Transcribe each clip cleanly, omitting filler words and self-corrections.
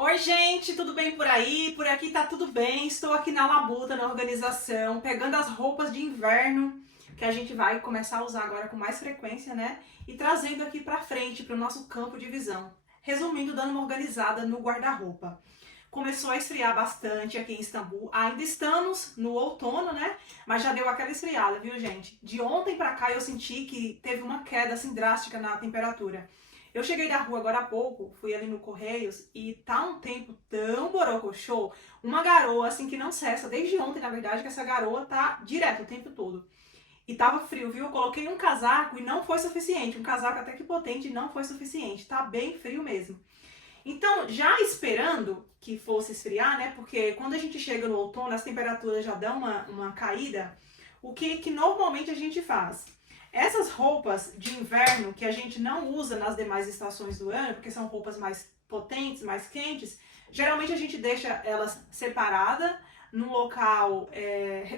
Oi, gente, tudo bem por aí? Por aqui tá tudo bem. Estou aqui na labuta, na organização, pegando as roupas de inverno que a gente vai começar a usar agora com mais frequência, né? E trazendo aqui pra frente, para o nosso campo de visão. Resumindo, dando uma organizada no guarda-roupa. Começou a esfriar bastante aqui em Istambul. Ainda estamos no outono, né? Mas já deu aquela esfriada, viu, gente? De ontem pra cá eu senti que teve uma queda assim drástica na temperatura. Eu cheguei da rua agora há pouco, fui ali no Correios e tá um tempo tão borocochô, uma garoa assim que não cessa, desde ontem na verdade, que essa garoa tá direto o tempo todo. E tava frio, viu? Eu coloquei um casaco e não foi suficiente, um casaco até que potente não foi suficiente, tá bem frio mesmo. Então, já esperando que fosse esfriar, né? Porque quando a gente chega no outono, as temperaturas já dão uma caída. O que normalmente a gente faz? Essas roupas de inverno que a gente não usa nas demais estações do ano, porque são roupas mais potentes, mais quentes, geralmente a gente deixa elas separadas num local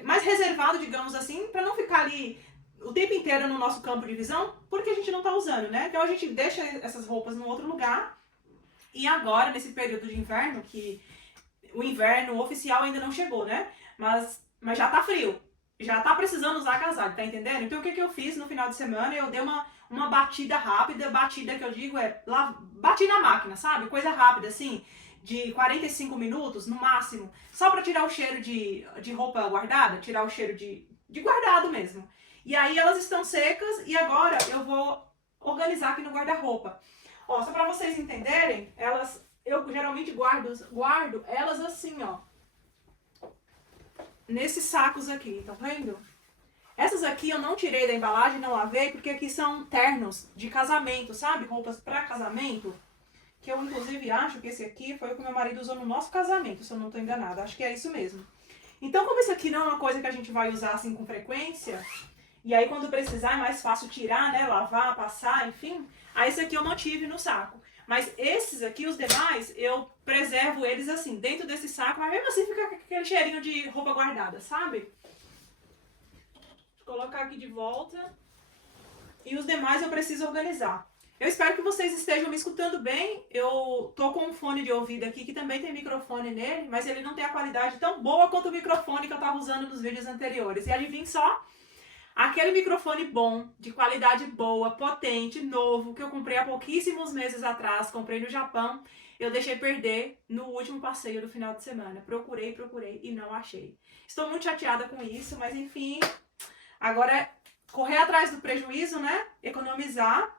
mais reservado, digamos assim, para não ficar ali o tempo inteiro no nosso campo de visão, porque a gente não está usando, né? Então a gente deixa essas roupas num outro lugar e agora, nesse período de inverno, que o inverno oficial ainda não chegou, né? Mas já tá frio. Já tá precisando usar agasalho, tá entendendo? Então o que eu fiz no final de semana? Eu dei uma batida rápida, batida que eu digo bati na máquina, sabe? Coisa rápida, assim, de 45 minutos no máximo, só pra tirar o cheiro de roupa guardada, tirar o cheiro de guardado mesmo. E aí elas estão secas e agora eu vou organizar aqui no guarda-roupa. Ó, só pra vocês entenderem, eu geralmente guardo elas assim, ó. Nesses sacos aqui, tá vendo? Essas aqui eu não tirei da embalagem, não lavei, porque aqui são ternos de casamento, sabe? Roupas pra casamento. Que eu, inclusive, acho que esse aqui foi o que meu marido usou no nosso casamento, se eu não tô enganada. Acho que é isso mesmo. Então, como isso aqui não é uma coisa que a gente vai usar assim com frequência, e aí quando precisar é mais fácil tirar, né? Lavar, passar, enfim. Aí esse aqui eu não tive no saco. Mas esses aqui, os demais, eu preservo eles assim, dentro desse saco, mas mesmo assim fica com aquele cheirinho de roupa guardada, sabe? Vou colocar aqui de volta. E os demais eu preciso organizar. Eu espero que vocês estejam me escutando bem. Eu tô com um fone de ouvido aqui que também tem microfone nele, mas ele não tem a qualidade tão boa quanto o microfone que eu tava usando nos vídeos anteriores. E adivinha só? Aquele microfone bom, de qualidade boa, potente, novo, que eu comprei há pouquíssimos meses atrás, comprei no Japão, eu deixei perder no último passeio do final de semana. Procurei e não achei. Estou muito chateada com isso, mas enfim, agora é correr atrás do prejuízo, né? Economizar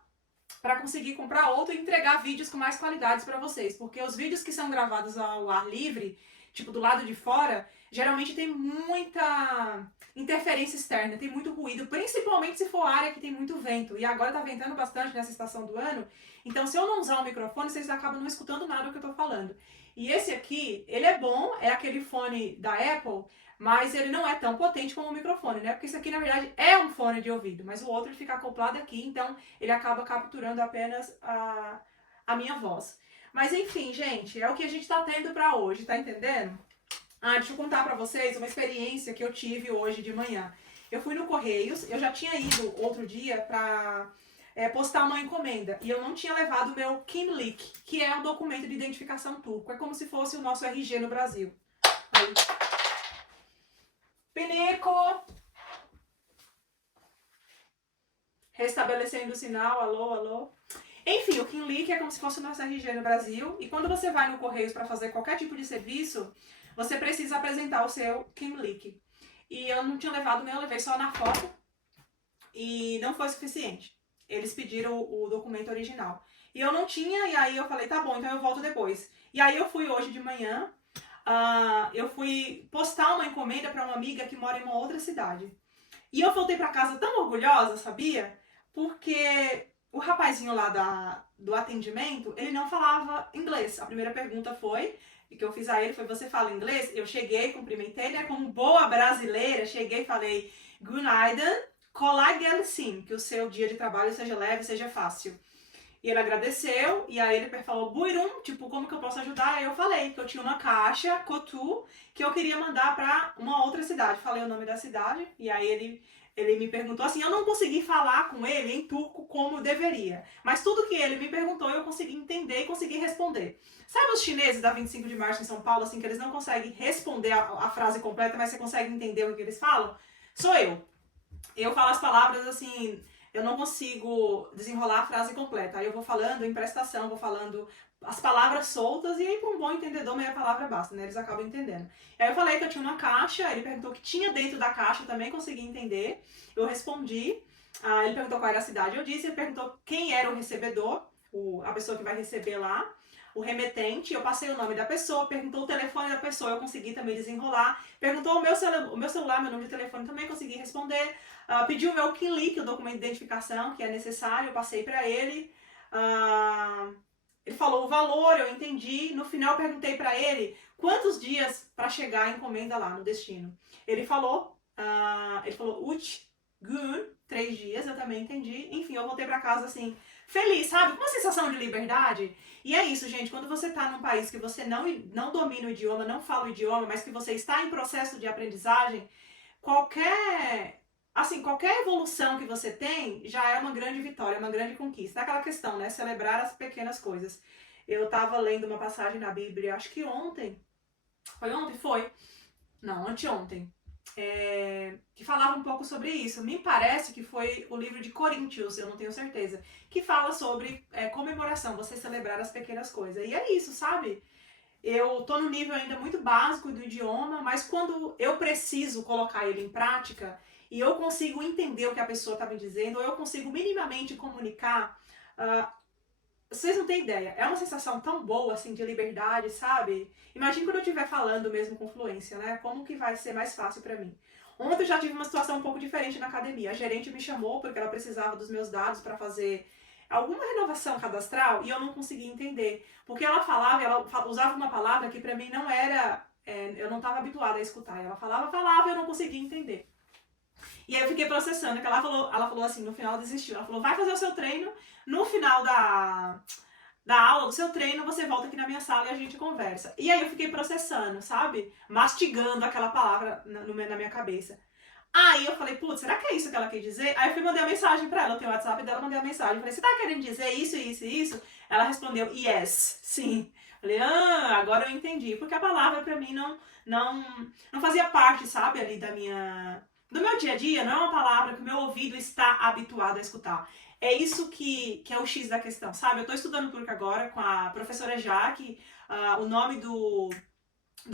para conseguir comprar outro e entregar vídeos com mais qualidades para vocês, porque os vídeos que são gravados ao ar livre, tipo do lado de fora, geralmente tem muita interferência externa, tem muito ruído, principalmente se for área que tem muito vento. E agora tá ventando bastante nessa estação do ano, então se eu não usar o microfone, vocês acabam não escutando nada do que eu tô falando. E esse aqui, ele é bom, é aquele fone da Apple, mas ele não é tão potente como o microfone, né? Porque isso aqui, na verdade, é um fone de ouvido, mas o outro ele fica acoplado aqui, então ele acaba capturando apenas a minha voz. Mas enfim, gente, é o que a gente tá tendo pra hoje, tá entendendo? Deixa eu contar pra vocês uma experiência que eu tive hoje de manhã. Eu fui no Correios, eu já tinha ido outro dia pra postar uma encomenda e eu não tinha levado o meu Kimlik, que é um documento de identificação turco. É como se fosse o nosso RG no Brasil. Aí. Pinico! Restabelecendo o sinal, alô, alô. Enfim, o Kimlik é como se fosse o nosso RG no Brasil. E quando você vai no Correios para fazer qualquer tipo de serviço, você precisa apresentar o seu Kimlik. E eu não tinha levado nem, eu levei só na foto. E não foi suficiente. Eles pediram o documento original. E eu não tinha, e aí eu falei, tá bom, então eu volto depois. E aí eu fui hoje de manhã, eu fui postar uma encomenda para uma amiga que mora em uma outra cidade. E eu voltei para casa tão orgulhosa, sabia? Porque o rapazinho lá do atendimento, ele não falava inglês. A primeira pergunta foi, e que eu fiz a ele, foi, você fala inglês? Eu cheguei, cumprimentei, né? Como boa brasileira, cheguei e falei, Gunaiden, kolay gelsin, que o seu dia de trabalho seja leve, seja fácil. E ele agradeceu, e aí ele falou, Buirum, tipo, como que eu posso ajudar? Aí eu falei que eu tinha uma caixa, Cotu, que eu queria mandar pra uma outra cidade. Falei o nome da cidade, e aí ele Ele me perguntou assim, eu não consegui falar com ele em turco como deveria, mas tudo que ele me perguntou eu consegui entender e consegui responder. Sabe os chineses da 25 de março em São Paulo, assim, que eles não conseguem responder a frase completa, mas você consegue entender o que eles falam? Sou eu. Eu falo as palavras assim, eu não consigo desenrolar a frase completa. Aí eu vou falando em prestação, vou falando as palavras soltas, e aí para um bom entendedor meia palavra basta, né? Eles acabam entendendo. Aí eu falei que eu tinha uma caixa, ele perguntou o que tinha dentro da caixa, eu também consegui entender. Eu respondi, ele perguntou qual era a cidade, eu disse, ele perguntou quem era o recebedor, a pessoa que vai receber lá, o remetente, eu passei o nome da pessoa, perguntou o telefone da pessoa, eu consegui também desenrolar, perguntou o meu celular, meu número de telefone, também consegui responder, pediu o meu KINLI, que é o documento de identificação, que é necessário, eu passei para ele, ele falou o valor, eu entendi, no final eu perguntei para ele quantos dias para chegar a encomenda lá no destino. Ele falou, Uch, Gun, 3 dias, eu também entendi, enfim, eu voltei para casa assim, feliz, sabe? Com uma sensação de liberdade. E é isso, gente, quando você está num país que você não domina o idioma, não fala o idioma, mas que você está em processo de aprendizagem, qualquer evolução que você tem já é uma grande vitória, uma grande conquista. É aquela questão, né? Celebrar as pequenas coisas. Eu estava lendo uma passagem na Bíblia, acho que ontem. Foi ontem? Foi. Não, anteontem. Que falava um pouco sobre isso. Me parece que foi o livro de Coríntios, eu não tenho certeza, que fala sobre comemoração, você celebrar as pequenas coisas. E é isso, sabe? Eu tô no nível ainda muito básico do idioma, mas quando eu preciso colocar ele em prática e eu consigo entender o que a pessoa está me dizendo, ou eu consigo minimamente comunicar, vocês não têm ideia, é uma sensação tão boa, assim, de liberdade, sabe? Imagina quando eu estiver falando mesmo com fluência, né? Como que vai ser mais fácil pra mim. Ontem eu já tive uma situação um pouco diferente na academia. A gerente me chamou porque ela precisava dos meus dados para fazer alguma renovação cadastral e eu não conseguia entender. Porque ela usava uma palavra que pra mim não era, eu não estava habituada a escutar. Ela falava e eu não conseguia entender. E aí eu fiquei processando, que ela falou assim, no final ela desistiu. Ela falou, vai fazer o seu treino, no final da aula, do seu treino, você volta aqui na minha sala e a gente conversa. E aí eu fiquei processando, sabe? Mastigando aquela palavra na minha cabeça. Aí eu falei, putz, será que é isso que ela quer dizer? Aí eu fui mandar a mensagem pra ela, eu tenho o WhatsApp dela, mandei a mensagem. Falei, você tá querendo dizer isso, isso e isso? Ela respondeu, yes, sim. Falei, agora eu entendi. Porque a palavra pra mim não fazia parte, sabe, ali do meu dia a dia, não é uma palavra que o meu ouvido está habituado a escutar. É isso que é o X da questão, sabe? Eu tô estudando turco agora com a professora Jaque, o nome do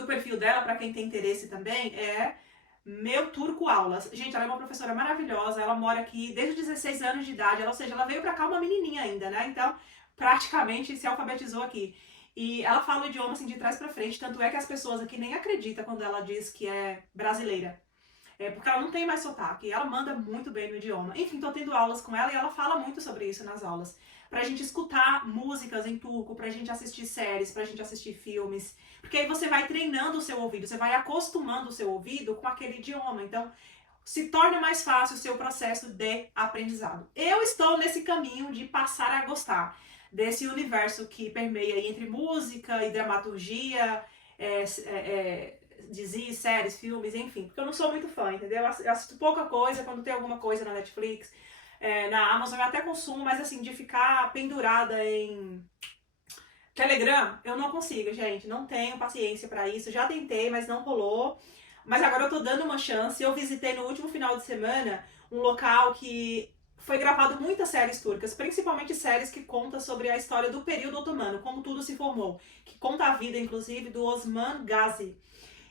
perfil dela, pra quem tem interesse também, é Meu Turco Aulas. Gente, ela é uma professora maravilhosa, ela mora aqui desde 16 anos de idade, ou seja, ela veio pra cá uma menininha ainda, né? Então, praticamente se alfabetizou aqui. E ela fala o idioma assim de trás pra frente, tanto é que as pessoas aqui nem acreditam quando ela diz que é brasileira. Porque ela não tem mais sotaque, e ela manda muito bem no idioma. Enfim, tô tendo aulas com ela e ela fala muito sobre isso nas aulas. Pra gente escutar músicas em turco, pra gente assistir séries, pra gente assistir filmes. Porque aí você vai treinando o seu ouvido, você vai acostumando o seu ouvido com aquele idioma. Então, se torna mais fácil o seu processo de aprendizado. Eu estou nesse caminho de passar a gostar desse universo que permeia aí entre música e dramaturgia, séries, filmes, enfim, porque eu não sou muito fã, entendeu? Eu assisto pouca coisa, quando tem alguma coisa na Netflix, na Amazon eu até consumo, mas assim, de ficar pendurada em Telegram, eu não consigo, gente, não tenho paciência pra isso, já tentei, mas não rolou, mas agora eu tô dando uma chance. Eu visitei no último final de semana um local que foi gravado muitas séries turcas, principalmente séries que contam sobre a história do período otomano, como tudo se formou, que conta a vida, inclusive, do Osman Gazi.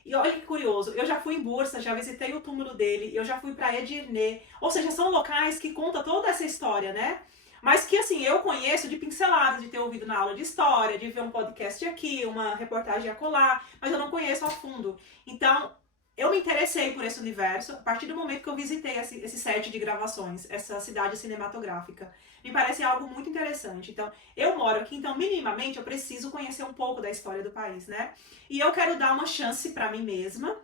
E olha que curioso, eu já fui em Bursa, já visitei o túmulo dele, eu já fui pra Edirne, ou seja, são locais que contam toda essa história, né? Mas que, assim, eu conheço de pinceladas, de ter ouvido na aula de história, de ver um podcast aqui, uma reportagem acolá, mas eu não conheço a fundo. Então, eu me interessei por esse universo a partir do momento que eu visitei esse set de gravações, essa cidade cinematográfica. Me parece algo muito interessante. Então, eu moro aqui, então, minimamente, eu preciso conhecer um pouco da história do país, né? E eu quero dar uma chance pra mim mesma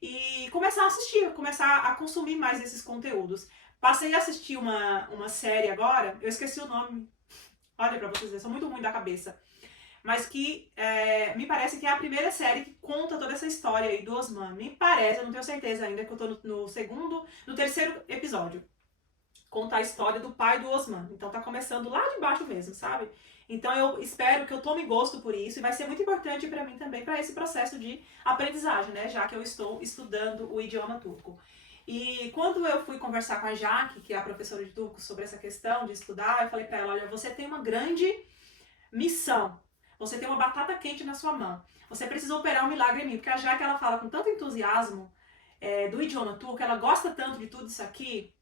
e começar a assistir, começar a consumir mais desses conteúdos. Passei a assistir uma série agora, eu esqueci o nome. Olha pra vocês verem, sou muito ruim da cabeça. mas que me parece que é a primeira série que conta toda essa história aí do Osman. Me parece, eu não tenho certeza ainda, que eu tô no terceiro episódio. Conta a história do pai do Osman. Então tá começando lá de baixo mesmo, sabe? Então eu espero que eu tome gosto por isso e vai ser muito importante para mim também para esse processo de aprendizagem, né? Já que eu estou estudando o idioma turco. E quando eu fui conversar com a Jaque, que é a professora de turco, sobre essa questão de estudar, eu falei para ela, olha, você tem uma grande missão. Você tem uma batata quente na sua mão. Você precisa operar um milagre em mim. Porque a Jaque, ela fala com tanto entusiasmo do idioma turco, ela gosta tanto de tudo isso aqui.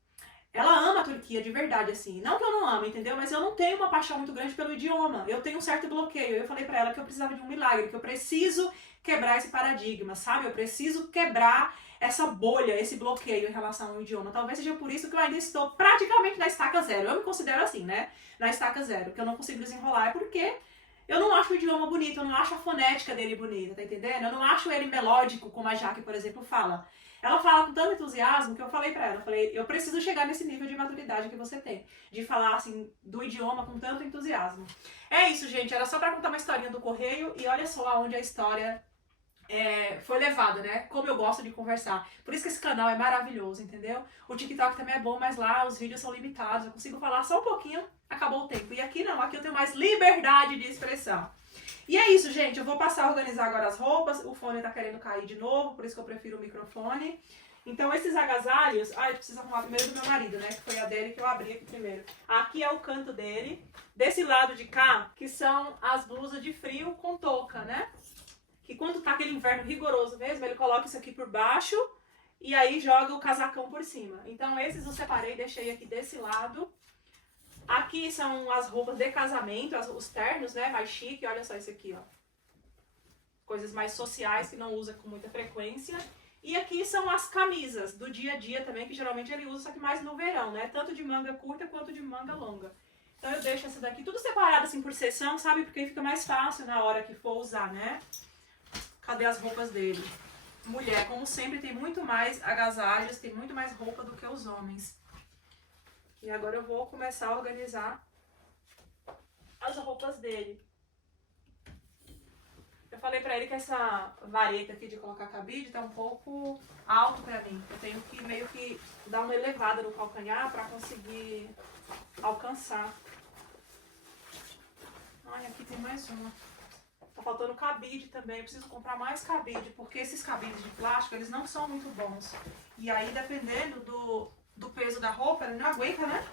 Ela ama a Turquia de verdade, assim. Não que eu não amo, entendeu? Mas eu não tenho uma paixão muito grande pelo idioma. Eu tenho um certo bloqueio. Eu falei pra ela que eu precisava de um milagre, que eu preciso quebrar esse paradigma, sabe? Eu preciso quebrar essa bolha, esse bloqueio em relação ao idioma. Talvez seja por isso que eu ainda estou praticamente na estaca zero. Eu me considero assim, né? Na estaca zero. Que eu não consigo desenrolar é porque eu não acho o idioma bonito, eu não acho a fonética dele bonita, tá entendendo? Eu não acho ele melódico, como a Jaque, por exemplo, fala. Ela fala com tanto entusiasmo que eu falei pra ela, eu falei, eu preciso chegar nesse nível de maturidade que você tem, de falar, assim, do idioma com tanto entusiasmo. É isso, gente, era só pra contar uma historinha do correio e olha só aonde a história foi levada, né? Como eu gosto de conversar. Por isso que esse canal é maravilhoso, entendeu? O TikTok também é bom, mas lá os vídeos são limitados, eu consigo falar só um pouquinho, acabou o tempo. E aqui não, aqui eu tenho mais liberdade de expressão. E é isso, gente. Eu vou passar a organizar agora as roupas. O fone tá querendo cair de novo, por isso que eu prefiro o microfone. Então, esses agasalhos... eu preciso arrumar primeiro do meu marido, né? Que foi a dele que eu abri aqui primeiro. Aqui é o canto dele. Desse lado de cá, que são as blusas de frio com touca, né? Que quando tá aquele inverno rigoroso mesmo, ele coloca isso aqui por baixo e aí joga o casacão por cima. Então, esses eu separei, deixei aqui desse lado. Aqui são as roupas de casamento, os ternos, né, mais chique. Olha só esse aqui, ó. Coisas mais sociais que não usa com muita frequência. E aqui são as camisas do dia a dia também, que geralmente ele usa, só que mais no verão, né? Tanto de manga curta quanto de manga longa. Então eu deixo essa daqui tudo separado assim por seção, sabe? Porque fica mais fácil na hora que for usar, né? Cadê as roupas dele? Mulher, como sempre, tem muito mais agasalhos, tem muito mais roupa do que os homens. E agora eu vou começar a organizar as roupas dele. Eu falei pra ele que essa vareta aqui de colocar cabide tá um pouco alto pra mim. Eu tenho que meio que dar uma elevada no calcanhar pra conseguir alcançar. Ai, aqui tem mais uma. Tá faltando cabide também. Eu preciso comprar mais cabide, porque esses cabides de plástico, eles não são muito bons. E aí, dependendo do peso da roupa, ele não aguenta, né?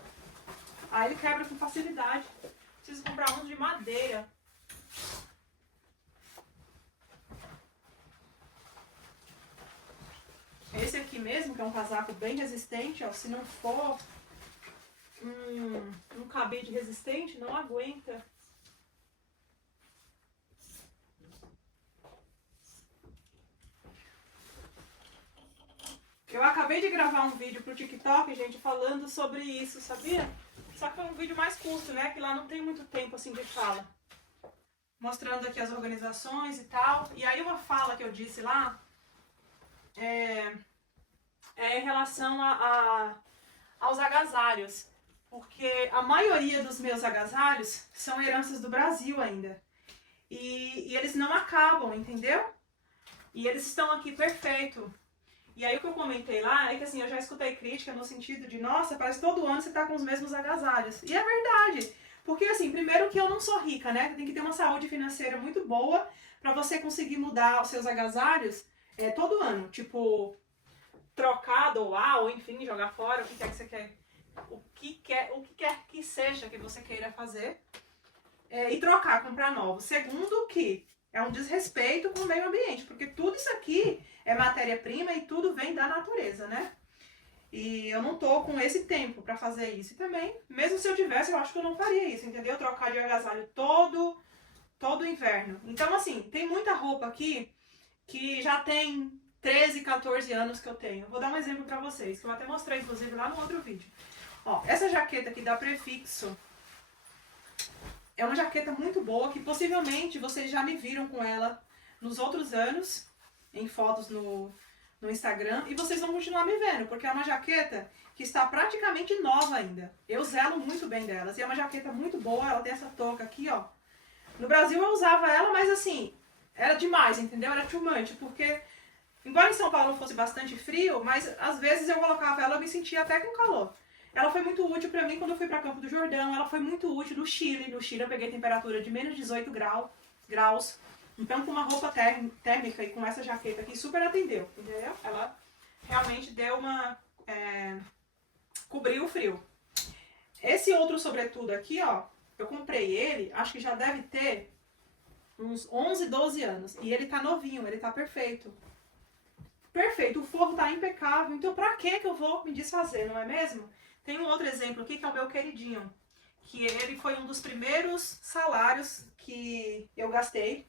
Aí ele quebra com facilidade. Preciso comprar uns de madeira. Esse aqui mesmo, que é um casaco bem resistente, ó. Se não for um cabide resistente, não aguenta. Eu acabei de gravar um vídeo pro TikTok, gente, falando sobre isso, sabia? Só que é um vídeo mais curto, né? Que lá não tem muito tempo, assim, de fala. Mostrando aqui as organizações e tal. E aí uma fala que eu disse lá é em relação aos agasalhos. Porque a maioria dos meus agasalhos são heranças do Brasil ainda. E eles não acabam, entendeu? E eles estão aqui perfeito. E aí o que eu comentei lá é que assim, eu já escutei crítica no sentido de, nossa, parece que todo ano você tá com os mesmos agasalhos. E é verdade. Porque assim, primeiro que eu não sou rica, né? Tem que ter uma saúde financeira muito boa pra você conseguir mudar os seus agasalhos todo ano. Tipo, trocar, doar, ou enfim, jogar fora, o que quer que você quer. O que quer que seja que você queira fazer. E trocar, comprar novos. Segundo que é um desrespeito com o meio ambiente, porque tudo isso aqui é matéria-prima e tudo vem da natureza, né? E eu não tô com esse tempo pra fazer isso. E também, mesmo se eu tivesse, eu acho que eu não faria isso, entendeu? Trocar de agasalho todo inverno. Então, assim, tem muita roupa aqui que já tem 13, 14 anos que eu tenho. Vou dar um exemplo pra vocês, que eu até mostrei, inclusive, lá no outro vídeo. Ó, essa jaqueta aqui da Prefixo é uma jaqueta muito boa, que possivelmente vocês já me viram com ela nos outros anos, em fotos no Instagram, e vocês vão continuar me vendo, porque é uma jaqueta que está praticamente nova ainda. Eu zelo muito bem delas, e é uma jaqueta muito boa, ela tem essa touca aqui, ó, No Brasil eu usava ela, mas assim, era demais, entendeu? Era too much, porque embora em São Paulo fosse bastante frio, mas às vezes eu colocava ela e me sentia até com calor. Ela foi muito útil pra mim quando eu fui pra Campo do Jordão, ela foi muito útil no Chile. No Chile eu peguei temperatura de menos 18 graus. Então com uma roupa térmica e com essa jaqueta aqui super atendeu, entendeu? Ela realmente deu uma... cobriu o frio. Esse outro sobretudo aqui, ó, eu comprei ele, acho que já deve ter uns 11, 12 anos. E ele tá novinho, ele tá perfeito. Perfeito, o forro tá impecável, então pra que eu vou me desfazer, não é mesmo? Tem um outro exemplo aqui que é o meu queridinho, que ele foi um dos primeiros salários que eu gastei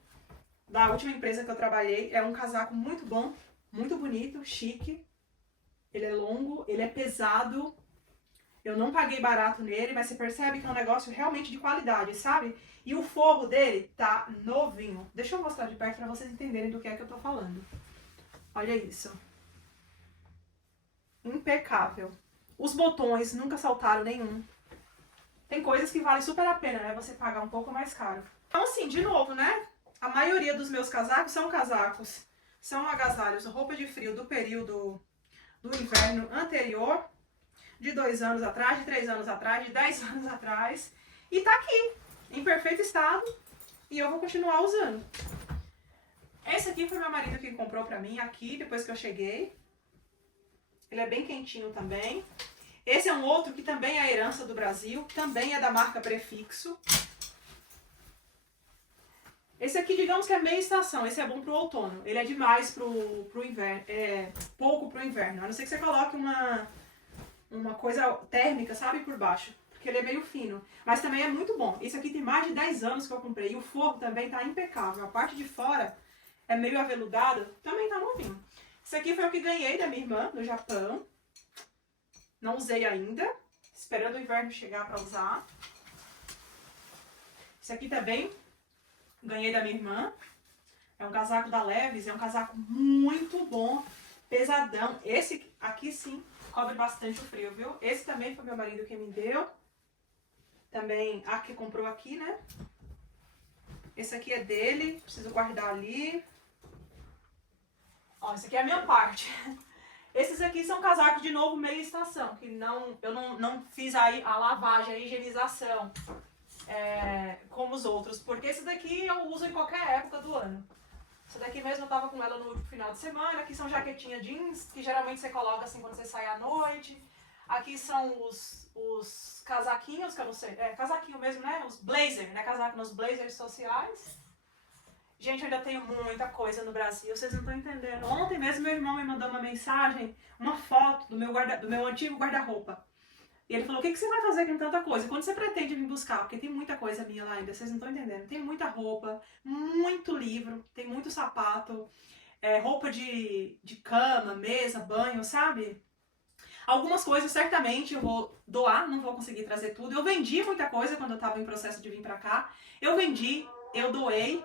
da última empresa que eu trabalhei. É um casaco muito bom, muito bonito, chique. Ele é longo, ele é pesado. Eu não paguei barato nele, mas você percebe que é um negócio realmente de qualidade, sabe? E o forro dele tá novinho. Deixa eu mostrar de perto pra vocês entenderem do que é que eu tô falando. Olha isso. Impecável. Os botões nunca saltaram nenhum. Tem coisas que valem super a pena, né? Você pagar um pouco mais caro. Então assim, de novo, né? A maioria dos meus casacos, são agasalhos, roupa de frio do período do inverno anterior, de 2 anos atrás, de 3 anos atrás, de 10 anos atrás. E tá aqui, em perfeito estado, e eu vou continuar usando. Esse aqui foi meu marido que comprou pra mim aqui, depois que eu cheguei. Ele é bem quentinho também. Esse é um outro que também é herança do Brasil, também é da marca Prefixo. Esse aqui, digamos que é meia estação, esse é bom pro outono. Ele é demais pro inverno, pouco pro inverno. A não ser que você coloque uma coisa térmica, sabe, por baixo. Porque ele é meio fino. Mas também é muito bom. Esse aqui tem mais de 10 anos que eu comprei. E o forro também tá impecável. A parte de fora é meio aveludada, também tá novinho. Esse aqui foi o que ganhei da minha irmã no Japão. Não usei ainda. Esperando o inverno chegar pra usar. Esse aqui também ganhei da minha irmã. É um casaco da Levi's. É um casaco muito bom. Pesadão. Esse aqui sim cobre bastante o frio, viu? Esse também foi meu marido que me deu. Também a que comprou aqui, né? Esse aqui é dele. Preciso guardar ali. Ó, esse aqui é a minha parte. Esses aqui são casacos de novo meia estação, que eu não fiz aí a lavagem, a higienização como os outros, porque esse daqui eu uso em qualquer época do ano. Essa daqui mesmo eu tava com ela no final de semana. Aqui são jaquetinha jeans, que geralmente você coloca assim quando você sai à noite. Aqui são os casaquinhos, que eu não sei, casaquinho mesmo, né? Os blazer, né? Casaco nos blazers sociais. Gente, eu ainda tenho muita coisa no Brasil, vocês não estão entendendo. Ontem mesmo meu irmão me mandou uma mensagem, uma foto do meu antigo guarda-roupa. E ele falou, o que você vai fazer com tanta coisa? Quando você pretende me buscar? Porque tem muita coisa minha lá ainda, vocês não estão entendendo. Tem muita roupa, muito livro, tem muito sapato, roupa de cama, mesa, banho, sabe? Algumas coisas certamente eu vou doar, não vou conseguir trazer tudo. Eu vendi muita coisa quando eu estava em processo de vir pra cá. Eu vendi, eu doei.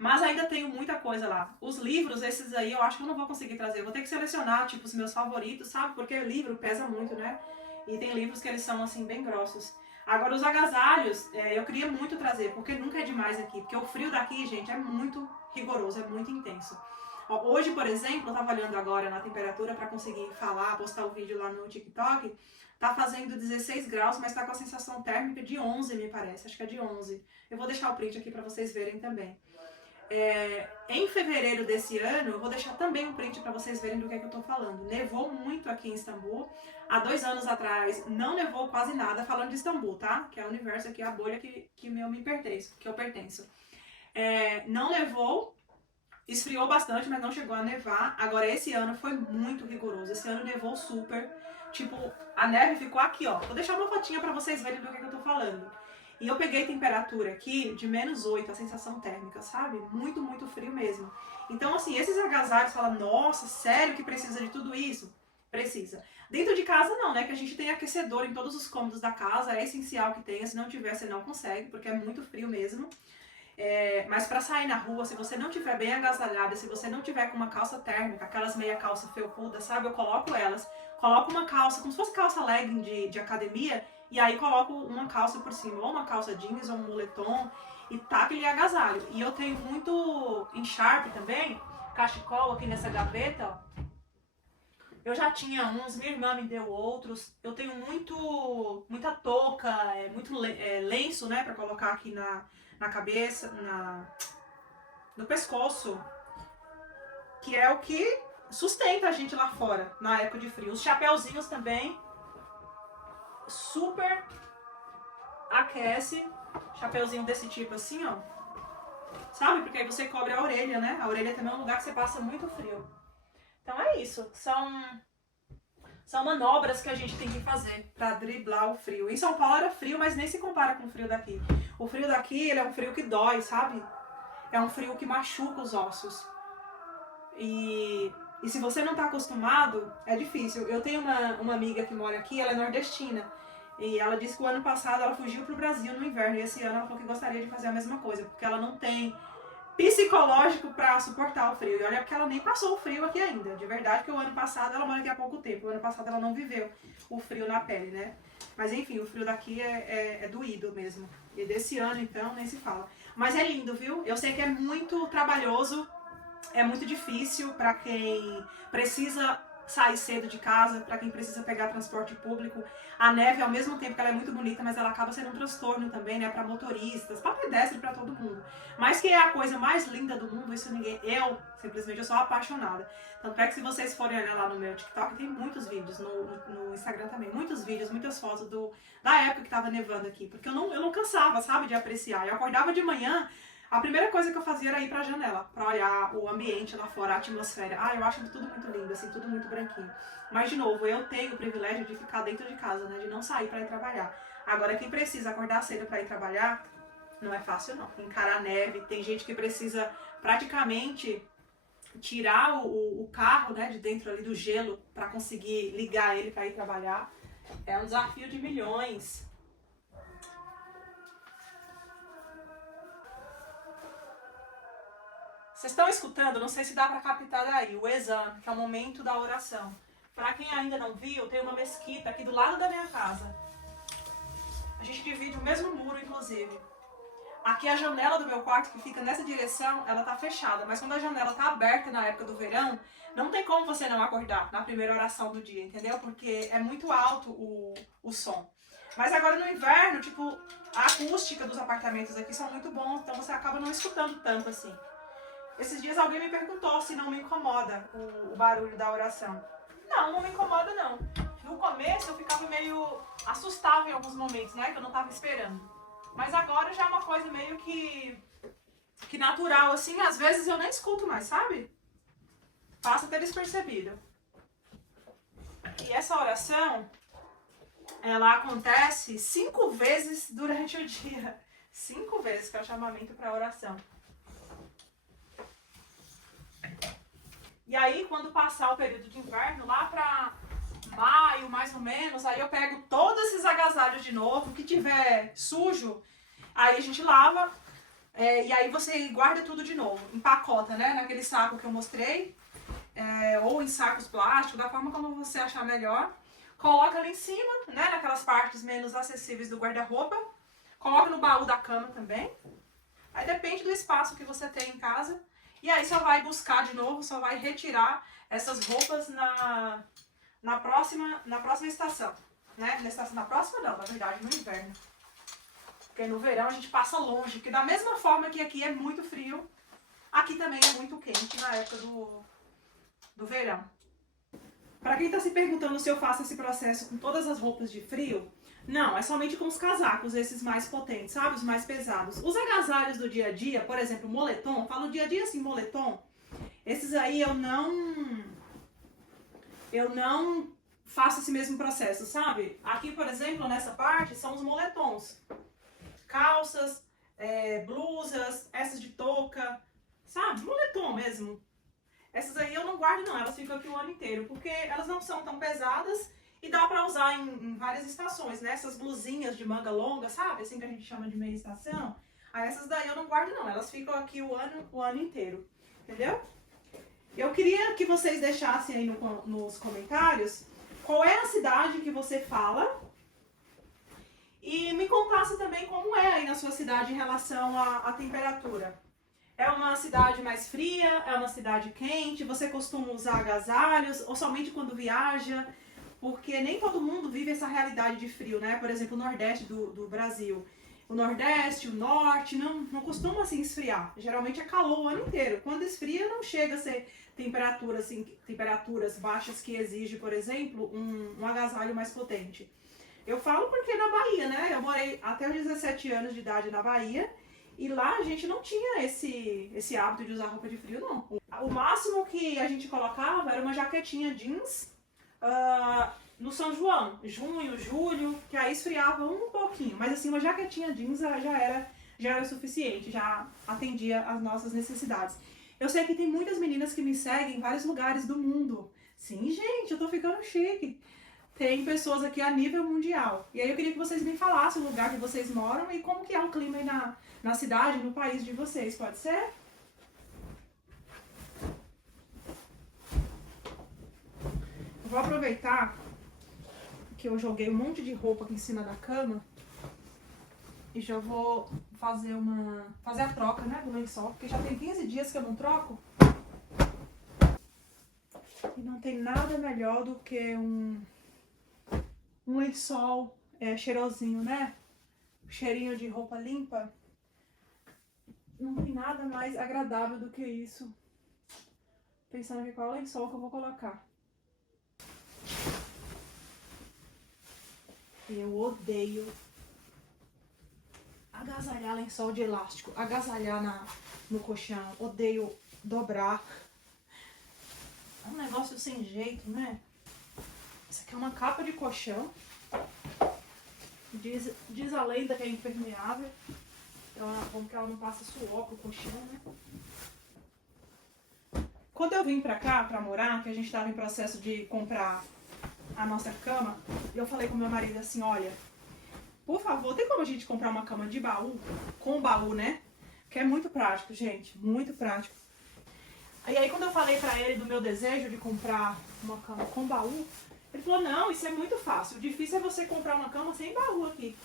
Mas ainda tenho muita coisa lá. Os livros, esses aí, eu acho que eu não vou conseguir trazer. Eu vou ter que selecionar, tipo, os meus favoritos, sabe? Porque livro pesa muito, né? E tem livros que eles são, assim, bem grossos. Agora, os agasalhos, eu queria muito trazer, porque nunca é demais aqui. Porque o frio daqui, gente, é muito rigoroso, é muito intenso. Ó, hoje, por exemplo, eu tava olhando agora na temperatura pra conseguir falar, postar o vídeo lá no TikTok. Tá fazendo 16 graus, mas tá com a sensação térmica de 11, me parece. Acho que é de 11. Eu vou deixar o print aqui pra vocês verem também. Em fevereiro desse ano, eu vou deixar também um print para vocês verem do que é que eu tô falando. Nevou muito aqui em Istambul. Há 2 anos atrás não nevou quase nada, falando de Istambul, tá? Que é o universo aqui, a bolha que eu pertenço. Não nevou, esfriou bastante, mas não chegou a nevar. Agora esse ano foi muito rigoroso. Esse ano nevou super. Tipo, a neve ficou aqui, ó. Vou deixar uma fotinha para vocês verem do que é que eu tô falando. E eu peguei temperatura aqui de menos 8, a sensação térmica, sabe? Muito, muito frio mesmo. Então, assim, esses agasalhos falam, nossa, sério que precisa de tudo isso? Precisa. Dentro de casa não, né? Que a gente tem aquecedor em todos os cômodos da casa, é essencial que tenha. Se não tiver, você não consegue, porque é muito frio mesmo. Mas pra sair na rua, se você não tiver bem agasalhada, se você não tiver com uma calça térmica, aquelas meia calça felpuda, sabe? Eu coloco elas. Coloco uma calça, como se fosse calça legging de academia, e aí coloco uma calça por cima, ou uma calça jeans, ou um moletom. e tá aquele agasalho. E eu tenho muito encharpe também, cachecol aqui nessa gaveta, ó. Eu já tinha uns, minha irmã me deu outros. Eu tenho muita touca, muito lenço, né, pra colocar aqui na cabeça, no pescoço, que é o que sustenta a gente lá fora, na época de frio. Os chapeuzinhos também, super aquece, chapeuzinho desse tipo assim, ó, sabe? Porque aí você cobre a orelha, né? A orelha também é um lugar que você passa muito frio. Então é isso, são manobras que a gente tem que fazer pra driblar o frio. Em São Paulo era frio, mas nem se compara com o frio daqui. O frio daqui, ele é um frio que dói, sabe? É um frio que machuca os ossos. E se você não tá acostumado, é difícil. Eu tenho uma amiga que mora aqui, ela é nordestina. E ela disse que o ano passado ela fugiu pro Brasil no inverno. E esse ano ela falou que gostaria de fazer a mesma coisa, porque ela não tem psicológico pra suportar o frio. E olha que ela nem passou o frio aqui ainda. De verdade que o ano passado, ela mora aqui há pouco tempo. O ano passado ela não viveu o frio na pele, né? Mas enfim, o frio daqui é doído mesmo. E desse ano, então, nem se fala. Mas é lindo, viu? Eu sei que é muito trabalhoso, é muito difícil pra quem precisa sair cedo de casa, pra quem precisa pegar transporte público. A neve, ao mesmo tempo que ela é muito bonita, mas ela acaba sendo um transtorno também, né, pra motoristas, pra pedestre, pra todo mundo. Mas que é a coisa mais linda do mundo, isso ninguém... Eu sou apaixonada. Tanto é que se vocês forem olhar lá no meu TikTok, tem muitos vídeos, no Instagram também, muitos vídeos, muitas fotos da época que tava nevando aqui. Porque eu não cansava, sabe, de apreciar. Eu acordava de manhã, a primeira coisa que eu fazia era ir pra janela, pra olhar o ambiente lá fora, a atmosfera. Eu acho tudo muito lindo, assim, tudo muito branquinho. Mas, de novo, eu tenho o privilégio de ficar dentro de casa, né, de não sair pra ir trabalhar. Agora, quem precisa acordar cedo pra ir trabalhar, não é fácil, não. Encarar a neve, tem gente que precisa praticamente tirar o carro, né, de dentro ali do gelo pra conseguir ligar ele pra ir trabalhar. É um desafio de milhões. Vocês estão escutando? Não sei se dá para captar daí, o exame, que é o momento da oração. Para quem ainda não viu, tem uma mesquita aqui do lado da minha casa. A gente divide o mesmo muro, inclusive. Aqui a janela do meu quarto, que fica nessa direção, ela tá fechada. Mas quando a janela tá aberta na época do verão, não tem como você não acordar na primeira oração do dia, entendeu? Porque é muito alto o som. Mas agora no inverno, tipo, a acústica dos apartamentos aqui são muito bons, então você acaba não escutando tanto assim. Esses dias alguém me perguntou se não me incomoda o barulho da oração. Não me incomoda não. No começo eu ficava meio assustada em alguns momentos, né, que eu não tava esperando. Mas agora já é uma coisa meio que natural, assim, às vezes eu nem escuto mais, sabe? Passa até despercebido. E essa oração, ela acontece 5 vezes durante o dia. 5 vezes, que é o chamamento para oração. E aí, quando passar o período de inverno, lá pra maio, mais ou menos, aí eu pego todos esses agasalhos de novo, que tiver sujo, aí a gente lava, e aí você guarda tudo de novo, empacota, né, naquele saco que eu mostrei, ou em sacos plásticos, da forma como você achar melhor. Coloca ali em cima, né, naquelas partes menos acessíveis do guarda-roupa, coloca no baú da cama também, aí depende do espaço que você tem em casa. E aí só vai buscar de novo, só vai retirar essas roupas na próxima estação, né? Na próxima não, na verdade, no inverno. Porque no verão a gente passa longe, porque da mesma forma que aqui é muito frio, aqui também é muito quente na época do verão. Para quem tá se perguntando se eu faço esse processo com todas as roupas de frio, não, é somente com os casacos, esses mais potentes, sabe? Os mais pesados. Os agasalhos do dia a dia, por exemplo, moletom, falo dia a dia assim, moletom, esses aí eu não faço esse mesmo processo, sabe? Aqui, por exemplo, nessa parte, são os moletons. Calças, blusas, essas de touca, sabe? Moletom mesmo. Essas aí eu não guardo não, elas ficam aqui o ano inteiro, porque elas não são tão pesadas e dá pra usar em várias estações, né? Essas blusinhas de manga longa, sabe? Assim que a gente chama de meia estação. Aí essas daí eu não guardo não, elas ficam aqui o ano inteiro, entendeu? Eu queria que vocês deixassem aí nos comentários qual é a cidade que você fala E me contasse também como é aí na sua cidade em relação à temperatura. É uma cidade mais fria? É uma cidade quente? Você costuma usar agasalhos ou somente quando viaja? Porque nem todo mundo vive essa realidade de frio, né? Por exemplo, o Nordeste do Brasil. O Nordeste, o Norte, não costuma se esfriar. Geralmente é calor o ano inteiro. Quando esfria, não chega a ser temperatura, assim, temperaturas baixas que exige, por exemplo, um agasalho mais potente. Eu falo porque na Bahia, né? Eu morei até os 17 anos de idade na Bahia e lá a gente não tinha esse hábito de usar roupa de frio, não. O máximo que a gente colocava era uma jaquetinha jeans no São João, junho, julho, que aí esfriava um pouquinho. Mas assim, uma jaquetinha jeans já era suficiente, já atendia às nossas necessidades. Eu sei que tem muitas meninas que me seguem em vários lugares do mundo. Sim, gente, eu tô ficando chique. Tem pessoas aqui a nível mundial. E aí eu queria que vocês me falassem o lugar que vocês moram e como que é o clima aí na cidade, no país de vocês, pode ser? Eu vou aproveitar que eu joguei um monte de roupa aqui em cima da cama e já vou fazer a troca, né, do lençol, porque já tem 15 dias que eu não troco. E não tem nada melhor do que um lençol cheirosinho, né? Cheirinho de roupa limpa. Não tem nada mais agradável do que isso. Pensando aqui qual lençol que eu vou colocar. Eu odeio agasalhar lençol de elástico, agasalhar no colchão, odeio dobrar. É um negócio sem jeito, né? Isso aqui é uma capa de colchão. Diz a lenda que é impermeável. Como que ela não passa suor pro colchão, né? Quando eu vim pra cá, pra morar, que a gente tava em processo de comprar a nossa cama, eu falei com meu marido assim, olha, por favor, tem como a gente comprar uma cama de baú? Com baú, né? Que é muito prático, gente, muito prático. E aí quando eu falei pra ele do meu desejo de comprar uma cama com baú, ele falou, não, isso é muito fácil, o difícil é você comprar uma cama sem baú aqui.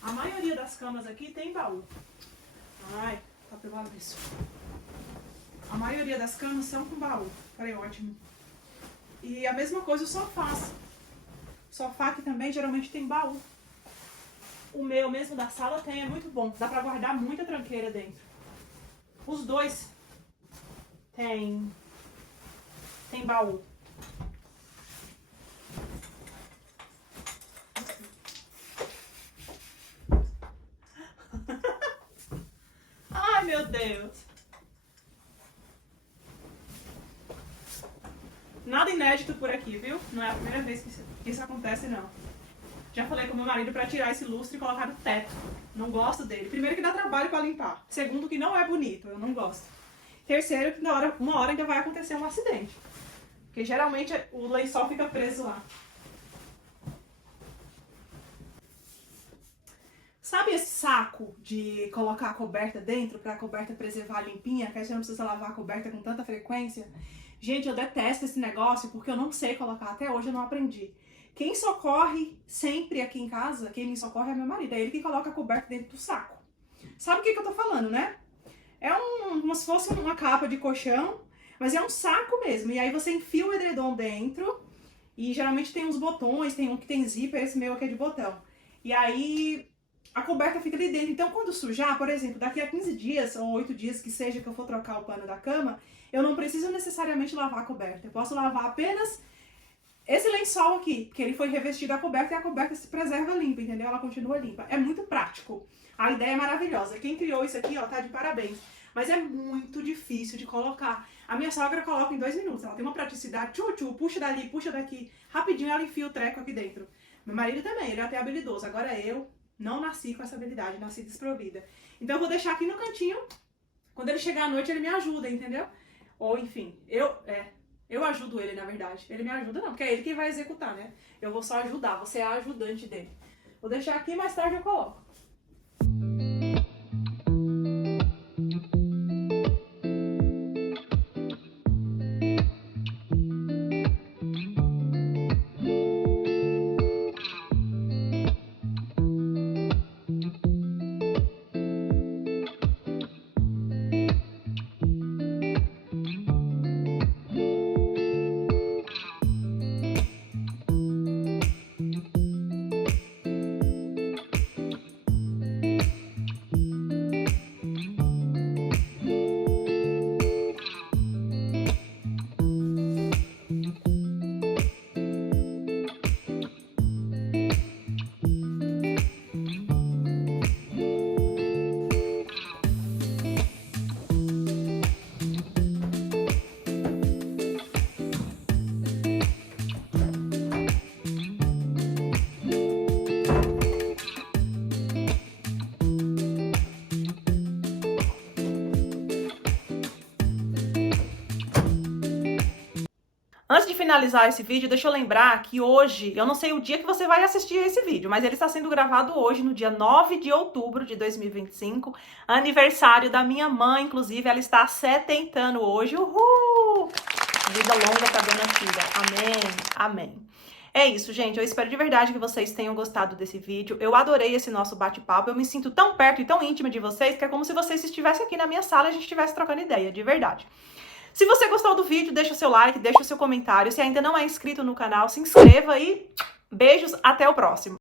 A maioria das camas aqui tem baú. Ai, tá pelo avesso. A maioria das camas são com baú. Falei, ótimo. E a mesma coisa o sofá. O sofá aqui também geralmente tem baú. O meu mesmo da sala tem, é muito bom. Dá pra guardar muita tranqueira dentro. Os dois tem baú. Ai, meu Deus. Nada inédito por aqui, viu? Não é a primeira vez que isso acontece, não. Já falei com meu marido pra tirar esse lustre e colocar no teto. Não gosto dele. Primeiro que dá trabalho pra limpar. Segundo que não é bonito, eu não gosto. Terceiro que uma hora ainda vai acontecer um acidente. Porque geralmente o lençol fica preso lá. Sabe esse saco de colocar a coberta dentro pra coberta preservar limpinha, que a gente não precisa lavar a coberta com tanta frequência? Gente, eu detesto esse negócio porque eu não sei colocar. Até hoje eu não aprendi. Quem socorre sempre aqui em casa, quem me socorre é meu marido. É ele que coloca a coberta dentro do saco. Sabe o que eu tô falando, né? É como se fosse uma capa de colchão, mas é um saco mesmo. E aí você enfia o edredom dentro e geralmente tem uns botões, tem um que tem zíper, esse meu aqui é de botão. E aí a coberta fica ali dentro. Então quando sujar, por exemplo, daqui a 15 dias ou 8 dias que seja que eu for trocar o pano da cama, eu não preciso necessariamente lavar a coberta. Eu posso lavar apenas esse lençol aqui, que ele foi revestido a coberta e a coberta se preserva limpa, entendeu? Ela continua limpa. É muito prático. A ideia é maravilhosa. Quem criou isso aqui, ó, tá de parabéns. Mas é muito difícil de colocar. A minha sogra coloca em 2 minutos. Ela tem uma praticidade, puxa dali, puxa daqui. Rapidinho ela enfia o treco aqui dentro. Meu marido também, ele é até habilidoso. Agora eu não nasci com essa habilidade, nasci desprovida. Então eu vou deixar aqui no cantinho. Quando ele chegar à noite, ele me ajuda, entendeu? Ou enfim, eu ajudo ele, na verdade. Ele me ajuda não, porque é ele que vai executar, né? Eu vou só ajudar, você é a ajudante dele. Vou deixar aqui, mais tarde eu coloco. Antes de finalizar esse vídeo, deixa eu lembrar que hoje, eu não sei o dia que você vai assistir esse vídeo, mas ele está sendo gravado hoje, no dia 9 de outubro de 2025, aniversário da minha mãe, inclusive, ela está setentando hoje. Uhul! Vida longa pra dona Tira. Amém, amém. É isso, gente. Eu espero de verdade que vocês tenham gostado desse vídeo. Eu adorei esse nosso bate-papo. Eu me sinto tão perto e tão íntima de vocês que é como se vocês estivessem aqui na minha sala e a gente estivesse trocando ideia, de verdade. Se você gostou do vídeo, deixa o seu like, deixa o seu comentário. Se ainda não é inscrito no canal, se inscreva e beijos, até o próximo.